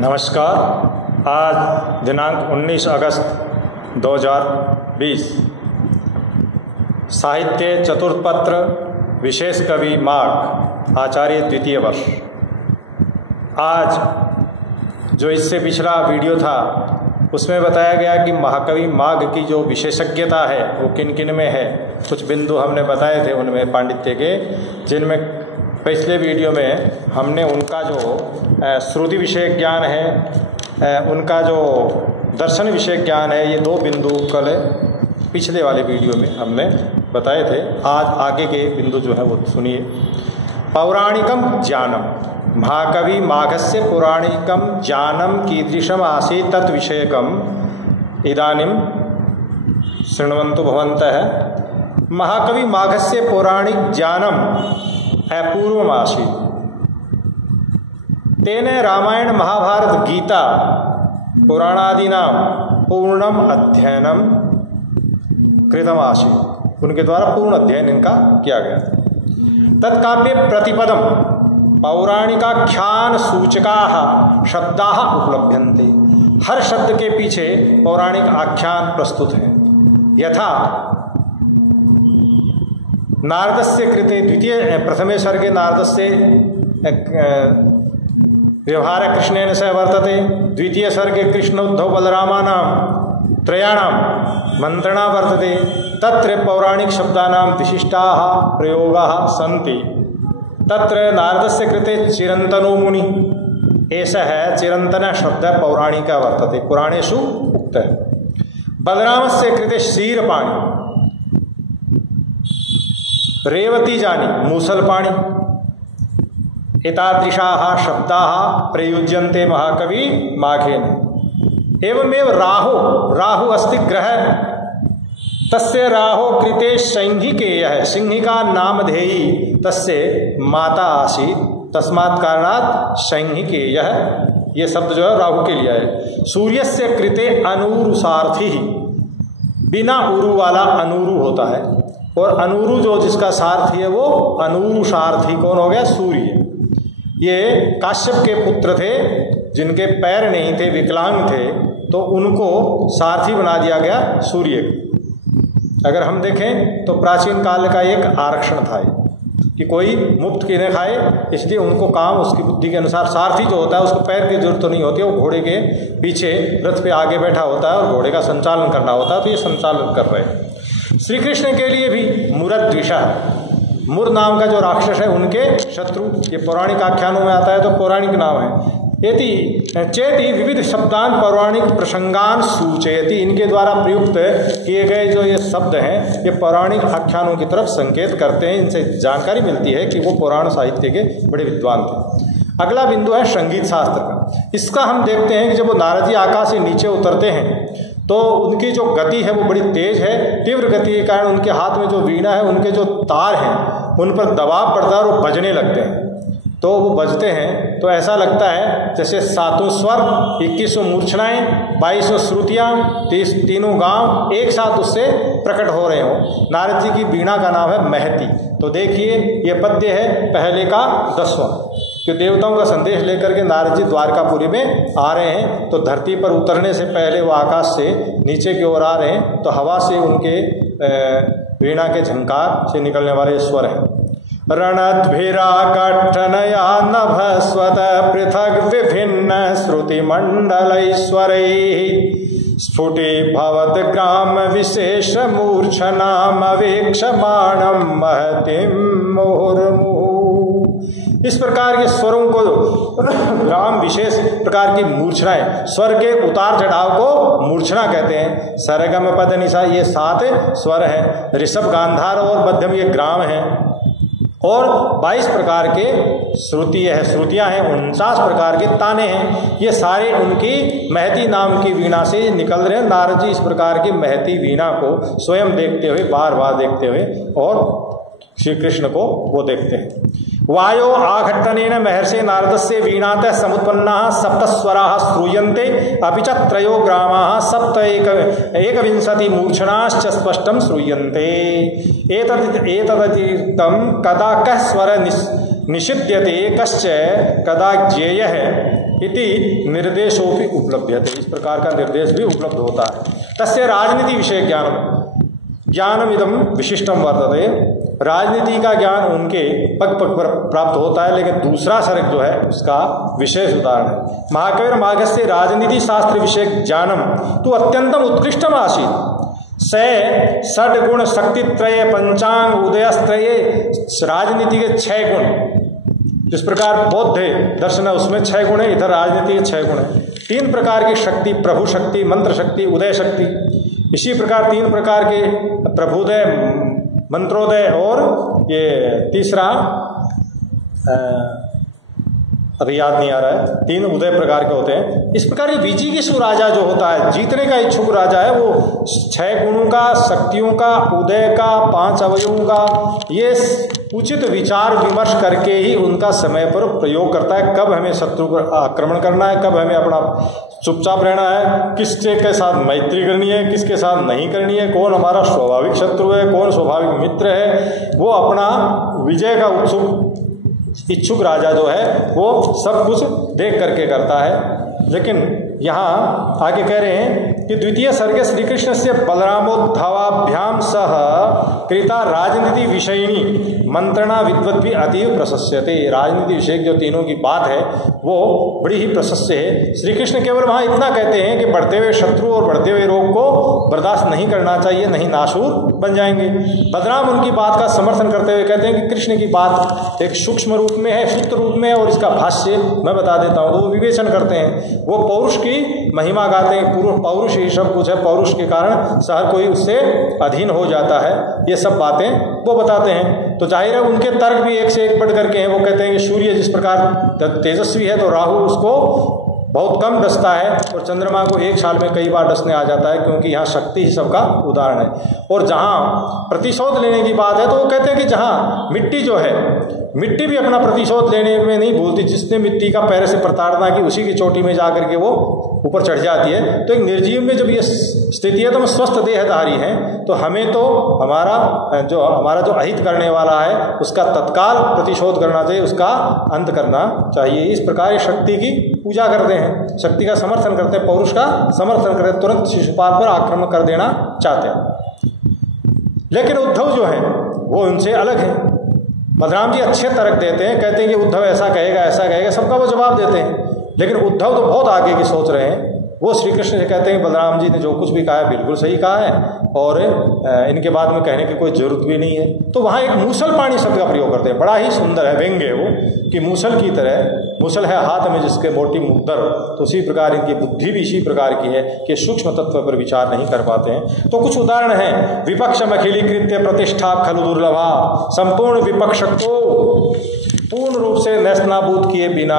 नमस्कार। आज दिनांक 19 अगस्त 2020 साहित्य चतुर्थ पत्र विशेष कवि माघ आचार्य द्वितीय वर्ष। आज जो इससे पिछला वीडियो था उसमें बताया गया कि महाकवि माघ की जो विशेषज्ञता है वो किन किन में है। कुछ बिंदु हमने बताए थे उनमें पांडित्य के, जिनमें पिछले वीडियो में हमने उनका जो श्रुति विषय ज्ञान है, उनका जो दर्शन विषय ज्ञान है, ये दो बिंदु कल पिछले वाले वीडियो में हमने बताए थे। आज आगे के बिंदु जो है वो सुनिए। पौराणिकम ज्ञानम महाकवि माघस्य पौराणिकम ज्ञानम कीदृशम आसीत् तत् विषयकम इदानीं शृण्वन्तु भवन्तः। महाकवि माघस्य पौराणिक ज्ञानम अपूर्वमासीत् तेन रामायण महाभारत गीता पुराणादीनां पूर्णम अध्ययनम कृतमासीत्। उनके द्वारा पूर्ण अध्ययन इनका किया गया। तत्काव्ये प्रतिपदम पौराणिकाख्यान सूचकाः शब्दाः उपलभ्यन्ते। हर शब्द के पीछे पौराणिक आख्यान प्रस्तुत है। यथा नारदस्य कृते द्वितीय प्रथमे सर्गे नारदस्य व्यवहार कृष्णेन सह वर्तते। द्वितीय सर्गे कृष्ण उद्धव बलरामानां त्रयाणां मंत्रणा वर्तते। तत्र पौराणिक शब्दानां विशिष्टाः प्रयोगाः सन्ति। तत्र नारदस्य कृते चिरंतनो मुनि, एषः है चिरंतन शब्द पौराणिक वर्तते, पुराणेषु उक्तः। बलरामस्य कृते क्षीरपाणि, रेवती जानी मूसलपाणि, एतादृशाः शब्दाः प्रयुज्यन्ते महाकवि माघेन। एवमेव राहु अस्ति ग्रह, तस्य राहो कृते सैंहिकेयः, सिंहिका नामधेयी तस्य माता आसीत्, तस्मात् कारणात् सैंहिकेयः ये शब्द जो है राहु के लिए है। सूर्यस्य कृते अनुरुसार्थी, बिना उरु वाला अनुरु होता है, और अनुरु जो जिसका सारथी है वो अनुरुसार्थी कौन हो गया? सूर्य। ये काश्यप के पुत्र थे जिनके पैर नहीं थे, विकलांग थे, तो उनको सारथी बना दिया गया सूर्य। अगर हम देखें तो प्राचीन काल का एक आरक्षण था कि कोई मुफ्त की न खाए, इसलिए उनको काम उसकी बुद्धि के अनुसार, सारथी जो होता है उसको पैर की जरूरत तो नहीं होती, वो घोड़े के पीछे रथ पे आगे बैठा होता है और घोड़े का संचालन करना होता है, तो ये संचालन कर रहे हैं। श्री कृष्ण के लिए भी मुरद्विषा, मुर नाम का जो राक्षस है उनके शत्रु, ये पौराणिक आख्यानों में आता है तो पौराणिक नाम है। यदि चेति विविध शब्दान पौराणिक प्रसंगान सूचयति, इनके द्वारा प्रयुक्त किए गए जो ये शब्द हैं ये पौराणिक आख्यानों की तरफ संकेत करते हैं। इनसे जानकारी मिलती है कि वो पुराण साहित्य के बड़े विद्वान थे। अगला बिंदु है संगीत शास्त्र का। इसका हम देखते हैं कि जब वो नारद जी आकाश से नीचे उतरते हैं तो उनकी जो गति है वो बड़ी तेज है। तीव्र गति के कारण उनके हाथ में जो वीणा है, उनके जो तार हैं उन पर दबाव पड़ता है और वो बजने लगते हैं। तो वो बजते हैं तो ऐसा लगता है जैसे 7 स्वर, 21 मूर्छनाएं, 22 श्रुतियाँ, 3 गांव एक साथ उससे प्रकट हो रहे हों। नारद जी की वीणा का नाम है महती। तो देखिए ये पद्य है पहले का 10वां, कि देवताओं का संदेश लेकर के नारद जी द्वारकापुरी में आ रहे हैं। तो धरती पर उतरने से पहले वो आकाश से नीचे की ओर आ रहे हैं, तो हवा से उनके वीणा के झंकार से निकलने वाले स्वर हैं। रणद्भिराकट्ठनया नभस्वत पृथग् विभिन्न श्रुतिमण्डलैश्वरैः स्फुटीभवत् ग्राम विशेष मूर्छनामवेक्षमाणं महतिं मुहुर्मुहुः। इस प्रकार के स्वरों को ग्राम विशेष प्रकार की मूर्छनाएं, स्वर के उतार चढ़ाव को मूर्छना कहते हैं। सरगम पद निशा ये 7 स्वर हैं। ऋषभ गांधार और मध्यम ये ग्राम हैं। और 22 प्रकार के श्रुतियाँ हैं, 49 प्रकार के ताने हैं। ये सारे उनकी महती नाम की वीणा से निकल रहे हैं। नारद जी इस प्रकार की महती वीणा को स्वयं देखते हुए, बार बार देखते हुए, और श्री कृष्ण को वो देखते हैं। वायो आघट्टनेन महर्षे नारदस्य वीणातः समुत्पन्नाः सप्तस्वराः श्रूयन्ते अपि च त्रयो ग्रामाः सप्त एकविंशति मूर्छनाश्च स्पष्टं श्रूयन्ते। एतदतिरिक्तं कदा कः स्वर निषिध्यते कश्च कदा ज्ञेयः इति निर्देशोपि उपलभ्यते। इस प्रकार का निर्देश भी उपलब्ध होता है। तस्य राजनीति विषय ज्ञानमिदं विशिष्टम वर्तते। राजनीति का ज्ञान उनके पग पग पर प्राप्त होता है, लेकिन दूसरा सर्ग जो है उसका विशेष उदाहरण है। महाकविर माघस्य राजनीति शास्त्र विषय ज्ञानम तो अत्यंतम उत्कृष्टम आसीत्। षड गुण शक्तित्रय पंचांग उदयस्त्रय। राजनीति के 6 गुण, जिस प्रकार बौद्ध दर्शन है उसमें 6 गुण है, इधर राजनीति के 6 गुण है। 3 प्रकार की शक्ति, प्रभु शक्ति, मंत्र शक्ति, उदय शक्ति। इसी प्रकार 3 प्रकार के प्रभुदय, मंत्रोदय और ये तीसरा अभी याद नहीं आ रहा है, 3 उदय प्रकार के होते हैं। इस प्रकार के विजिगीषु राजा जो होता है, जीतने का इच्छुक राजा है, वो 6 गुणों का, शक्तियों का, उदय का, 5 अवयवों का, ये उचित विचार विमर्श करके ही उनका समय पर प्रयोग करता है। कब हमें शत्रु पर आक्रमण करना है, कब हमें अपना चुपचाप रहना है, किसके के साथ मैत्री करनी है, किसके साथ नहीं करनी है, कौन हमारा स्वाभाविक शत्रु है, कौन स्वाभाविक मित्र है, वो अपना विजय का इच्छुक राजा जो है वो सब कुछ देख करके करता है। लेकिन यहाँ आगे कह रहे हैं कि द्वितीय सर्गे श्री कृष्ण से बलरामोद्धवाभ्याम सह कृता राजनीति विषयिणी मंत्रणा विद्वद्भी अतीव प्रशस्यते। राजनीति विषय जो तीनों की बात है वो बड़ी ही प्रशस्य है। श्री कृष्ण केवल वहाँ इतना कहते हैं कि बढ़ते हुए शत्रु और बढ़ते हुए रोग को बर्दाश्त नहीं करना चाहिए, नहीं नासूर बन जाएंगे। बलराम उनकी बात का समर्थन करते हुए कहते हैं कि कृष्ण की बात एक सूक्ष्म रूप में है, सूत्र रूप में है, और इसका भाष्य मैं बता देता हूँ। तो वो विवेचन करते हैं, वो पौरुष की महिमा गाते हैं। पौरुष ही सब कुछ है, पौरुष के कारण हर कोई उससे अधीन हो जाता है, ये सब बातें वो बताते हैं। तो जाहिर है उनके तर्क भी एक से एक बढ़ करके हैं। वो कहते हैं कि सूर्य जिस प्रकार तेजस्वी है तो राहु उसको बहुत कम डसता है, और चंद्रमा को एक साल में कई बार डसने आ जाता है, क्योंकि यहाँ शक्ति ही सबका उदाहरण है। और जहाँ प्रतिशोध लेने की बात है तो वो कहते हैं कि जहाँ मिट्टी जो है, मिट्टी भी अपना प्रतिशोध लेने में नहीं भूलती। जिसने मिट्टी का पैर से प्रताड़ना की उसी की चोटी में जाकर के वो ऊपर चढ़ जाती है। तो एक निर्जीव में जब ये स्थिति है तो हम स्वस्थ देहधारी हैं, तो हमें तो हमारा जो अहित करने वाला है उसका तत्काल प्रतिशोध करना चाहिए, उसका अंत करना चाहिए। इस प्रकार शक्ति की पूजा करते हैं, शक्ति का समर्थन करते हैं, पौरुष का समर्थन करते हैं, तुरंत शिशुपाल पर आक्रमण कर देना चाहते हैं। लेकिन उद्धव जो है वो उनसे अलग है। बलराम जी अच्छे तर्क देते हैं, कहते हैं कि उद्धव ऐसा कहेगा, ऐसा कहेगा, सबका वो जवाब देते हैं। लेकिन उद्धव तो बहुत आगे की सोच रहे हैं। वो श्री कृष्ण से कहते हैं बलराम जी ने जो कुछ भी कहा है बिल्कुल सही कहा है, और इनके बाद में कहने की कोई जरूरत भी नहीं है। तो वहाँ एक मूसल पाणी शब्द का प्रयोग करते हैं, बड़ा ही सुंदर है, व्यंग्य है वो, कि मूसल की तरह, मूसल है हाथ में जिसके मोटी मुद्दर, तो उसी प्रकार इनकी बुद्धि भी इसी प्रकार की है कि सूक्ष्म तत्व पर विचार नहीं कर पाते हैं। तो कुछ उदाहरण हैं। विपक्ष अखिलीकृत्य प्रतिष्ठा खलु दुर्लभा। संपूर्ण विपक्ष को पूर्ण रूप से नष्टनाबूद किए बिना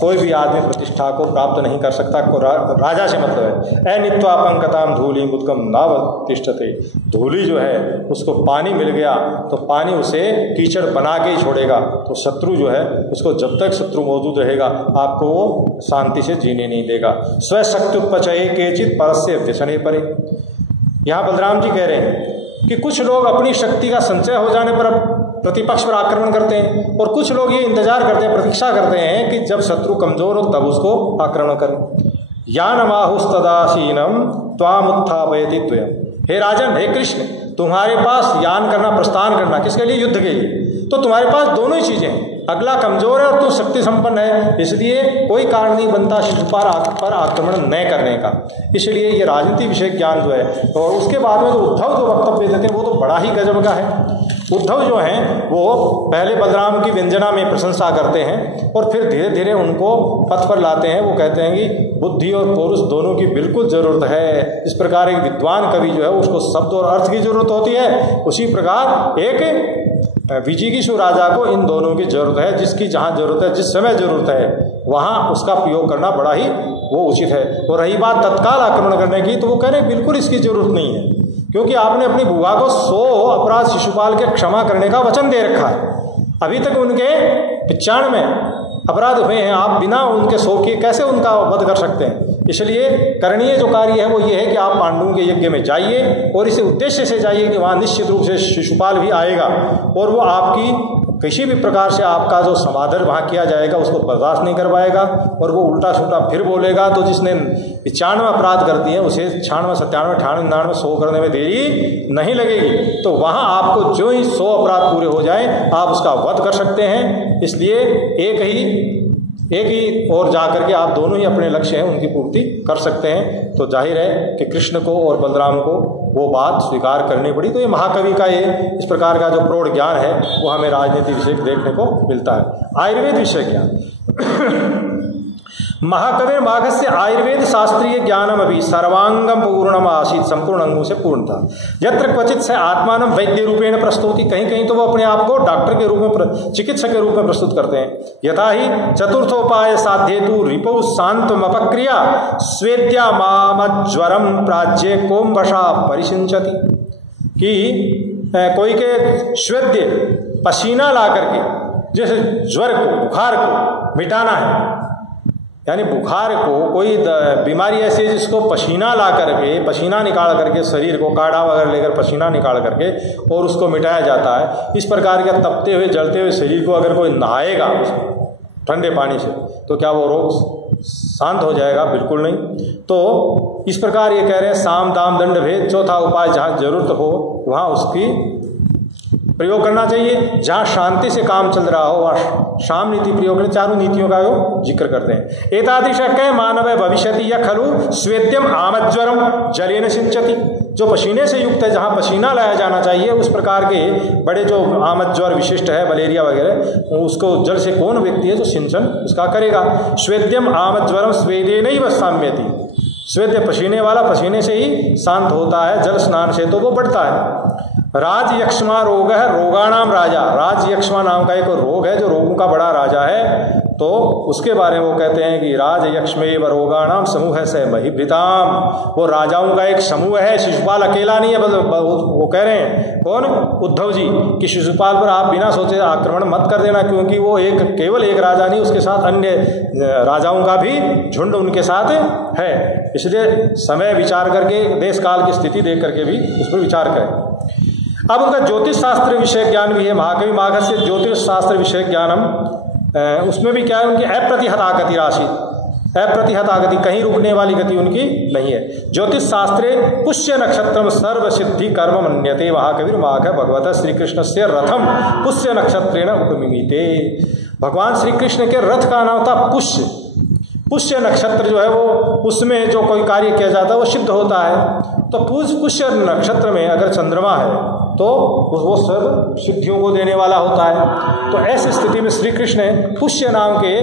कोई भी आदमी प्रतिष्ठा को प्राप्त नहीं कर सकता। को राजा से मतलब है अनित्वा पंकताम धूलि मुद्गम नावतिष्ठते। धूलि जो है उसको पानी मिल गया तो पानी उसे कीचड़ बना के ही छोड़ेगा। तो शत्रु जो है उसको जब तक शत्रु मौजूद रहेगा आपको वो शांति से जीने नहीं देगा। स्वशक्ति उपचये केचित परस्य व्यसने परे। यहाँ बलराम जी कह रहे हैं कि कुछ लोग अपनी शक्ति का संचय हो जाने पर प्रतिपक्ष पर आक्रमण करते हैं, और कुछ लोग ये इंतजार करते हैं, प्रतीक्षा करते हैं कि जब शत्रु कमजोर हो तब उसको आक्रमण करें। यानमाहुस्तदासीनम त्वाम उत्थापयति द्वयम। हे राजन, हे कृष्ण, तुम्हारे पास यान करना, प्रस्थान करना किसके लिए? युद्ध के लिए। तो तुम्हारे पास दोनों ही चीजें हैं, अगला कमजोर है और तू शक्ति संपन्न है, इसलिए कोई कारण नहीं बनता शिशुपाल पर आक्रमण न करने का। इसलिए ये राजनीति विषय ज्ञान जो है, और उसके बाद में जो उद्धव जो वक्तव्य देते हैं वो तो बड़ा ही गजब का है। उद्धव जो हैं वो पहले बलराम की व्यंजना में प्रशंसा करते हैं और फिर धीरे धीरे उनको पथ पर लाते हैं। वो कहते हैं कि बुद्धि और पौरुष दोनों की बिल्कुल जरूरत है। इस प्रकार एक विद्वान कवि जो है उसको शब्द और अर्थ की जरूरत होती है, उसी प्रकार एक विजिगीषु राजा को इन दोनों की जरूरत है। जिसकी जहाँ जरूरत है, जिस समय जरूरत है, वहाँ उसका प्रयोग करना बड़ा ही वो उचित है। और रही बात तत्काल आक्रमण करने की, तो वो कह रहे बिल्कुल इसकी जरूरत नहीं है, क्योंकि आपने अपनी बुआ को 100 अपराध शिशुपाल के क्षमा करने का वचन दे रखा है। अभी तक उनके 95 अपराध हुए हैं, आप बिना उनके 100 के कैसे उनका वध कर सकते हैं? इसलिए करणीय जो कार्य है वो ये है कि आप पांडवों के यज्ञ में जाइए और इस उद्देश्य से जाइए कि वहाँ निश्चित रूप से शिशुपाल भी आएगा और वो आपकी किसी भी प्रकार से आपका जो समादर वहाँ किया जाएगा उसको बर्दाश्त नहीं कर पाएगा और वो उल्टा सुल्टा फिर बोलेगा, तो जिसने 95 अपराध कर दिए उसे 96, 97, 98, 99, 100 करने में देरी नहीं लगेगी। तो वहाँ आपको जो ही 100 अपराध पूरे हो जाए आप उसका वध कर सकते हैं। इसलिए एक ही और जाकर के आप दोनों ही अपने लक्ष्य हैं उनकी पूर्ति कर सकते हैं। तो जाहिर है कि कृष्ण को और बलराम को वो बात स्वीकार करनी पड़ी। तो ये महाकवि का ये इस प्रकार का जो प्रौढ़ ज्ञान है वो हमें राजनीति विषय देखने को मिलता है। आयुर्वेद विषय ज्ञान महाकवि माघस्य आयुर्वेद शास्त्रीय ज्ञानम अभी सर्वांगम पूर्णम आसीत, संपूर्ण अंगों से पूर्ण था। यत्र क्वचित से आत्मान वैद्य रूपेण प्रस्तुति, कहीं कहीं तो वो अपने आप को डॉक्टर के रूप में, चिकित्सक के रूप में प्रस्तुत करते हैं। यथा ही चतुर्थोपाय साध्येतु रिपौ शांतम अपक्रिया स्वेद्या मामज्वरम प्राज्य कोम्बशा परिसिंचति, कि कोई के श्वेद्य पसीना ला करके, जैसे ज्वर को, बुखार को मिटाना है, यानी बुखार को कोई बीमारी ऐसी है जिसको पसीना ला करके, पसीना निकाल करके शरीर को काढ़ा वगैरह लेकर पसीना निकाल करके और उसको मिटाया जाता है। इस प्रकार के तपते हुए जलते हुए शरीर को अगर कोई नहाएगा ठंडे पानी से तो क्या वो रोग शांत हो जाएगा? बिल्कुल नहीं। तो इस प्रकार ये कह रहे हैं साम दाम दंड भेद, चौथा उपाय जहाँ जरूरत हो वहाँ उसकी प्रयोग करना चाहिए। जहाँ शांति से काम चल रहा हो वहाँ शाम नीति प्रयोग करें। चारों नीतियों का वो जिक्र करते हैं। एतादृश कै मानव भविष्यति या खलु स्वेद्यम आमज्वरम जलेन सिंचति, जो पसीने से युक्त है, जहाँ पसीना लाया जाना चाहिए उस प्रकार के बड़े जो आमज्वर विशिष्ट है, मलेरिया वगैरह, उसको जल से कौन व्यक्ति है जो सिंचन उसका करेगा। स्वेद्यम आमज्वरम स्वेदेनैव साम्यति, स्वेद्य पसीने वाला पसीने से ही शांत होता है, जल स्नान से तो वो बढ़ता है। राजयक्ष्मा रोग है रोगाणाम राजा, राजयक्ष्मा नाम का एक रोग है जो रोगों का बड़ा राजा है। तो उसके बारे में वो कहते हैं कि राजयक्ष्मेव रोगाणाम समूह से महिभृताम, वो राजाओं का एक समूह है। शिशुपाल अकेला नहीं है, वो कह रहे हैं कौन? उद्धव जी, कि शिशुपाल पर आप बिना सोचे आक्रमण मत कर देना, क्योंकि वो एक केवल एक राजा नहीं, उसके साथ अन्य राजाओं का भी झुंड उनके साथ है। इसलिए समय विचार करके, देश काल की स्थिति देख करके भी उस पर विचार करें। अब उनका ज्योतिष शास्त्र विषय ज्ञान भी है। महाकवि माघस्य ज्योतिष शास्त्र विषय ज्ञानम, उसमें भी क्या है? उनकी अप्रतिहता गति राशि, अप्रतिहता गति, कहीं रुकने वाली गति उनकी नहीं है। ज्योतिष शास्त्रे पुष्य नक्षत्रम सर्व सिद्धि कर्म मन्यते, महाकवि माघ भगवत श्री कृष्ण से रथम पुष्य नक्षत्रेण उपमिमीते। भगवान श्री कृष्ण के रथ का नाम था पुष्य। पुष्य नक्षत्र जो है वो, उसमें जो कोई कार्य किया जाता है वो सिद्ध होता है। तो पुष्य नक्षत्र में अगर चंद्रमा है तो वो सब सिद्धियों को देने वाला होता है। तो ऐसी स्थिति में श्री कृष्ण पुष्य नाम के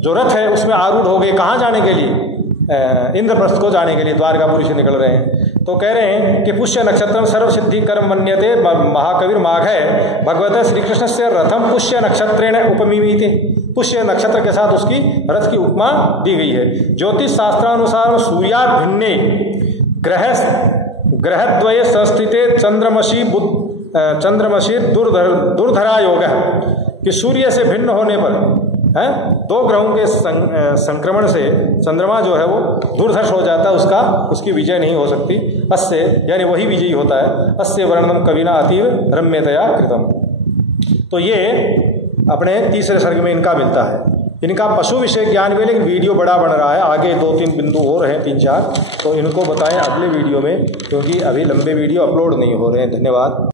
जो रथ है उसमें आरूढ़ हो गए। कहाँ जाने के लिए? इंद्रप्रस्थ को जाने के लिए, द्वारकापुरी से निकल रहे हैं। तो कह रहे हैं कि पुष्य नक्षत्रम सर्व सिद्धि कर्म मन्यते, महाकविर माघ है भगवत श्री कृष्ण से रथम पुष्य नक्षत्रेण उपमीमीते, पुष्य नक्षत्र के साथ उसकी रथ की उपमा दी गई है। ज्योतिष शास्त्रानुसार सूर्याद भिन्ने ग्रहद्वये संस्थिते चंद्रमसी दुर्धरा योग है, कि सूर्य से भिन्न होने पर है, दो ग्रहों के संक्रमण से चंद्रमा जो है वो दुर्धर्ष हो जाता है, उसकी विजय नहीं हो सकती। अस्य यानी वही विजयी होता है। अस्य वर्णनम कविना अतीव रम्यतया कृतम। तो ये अपने तीसरे सर्ग में इनका मिलता है। इनका पशु विषय ज्ञान भी, लेकिन वीडियो बड़ा बन रहा है, आगे 2-3 बिंदु और हैं, 3-4, तो इनको बताएं अगले वीडियो में, क्योंकि अभी लंबे वीडियो अपलोड नहीं हो रहे हैं। धन्यवाद।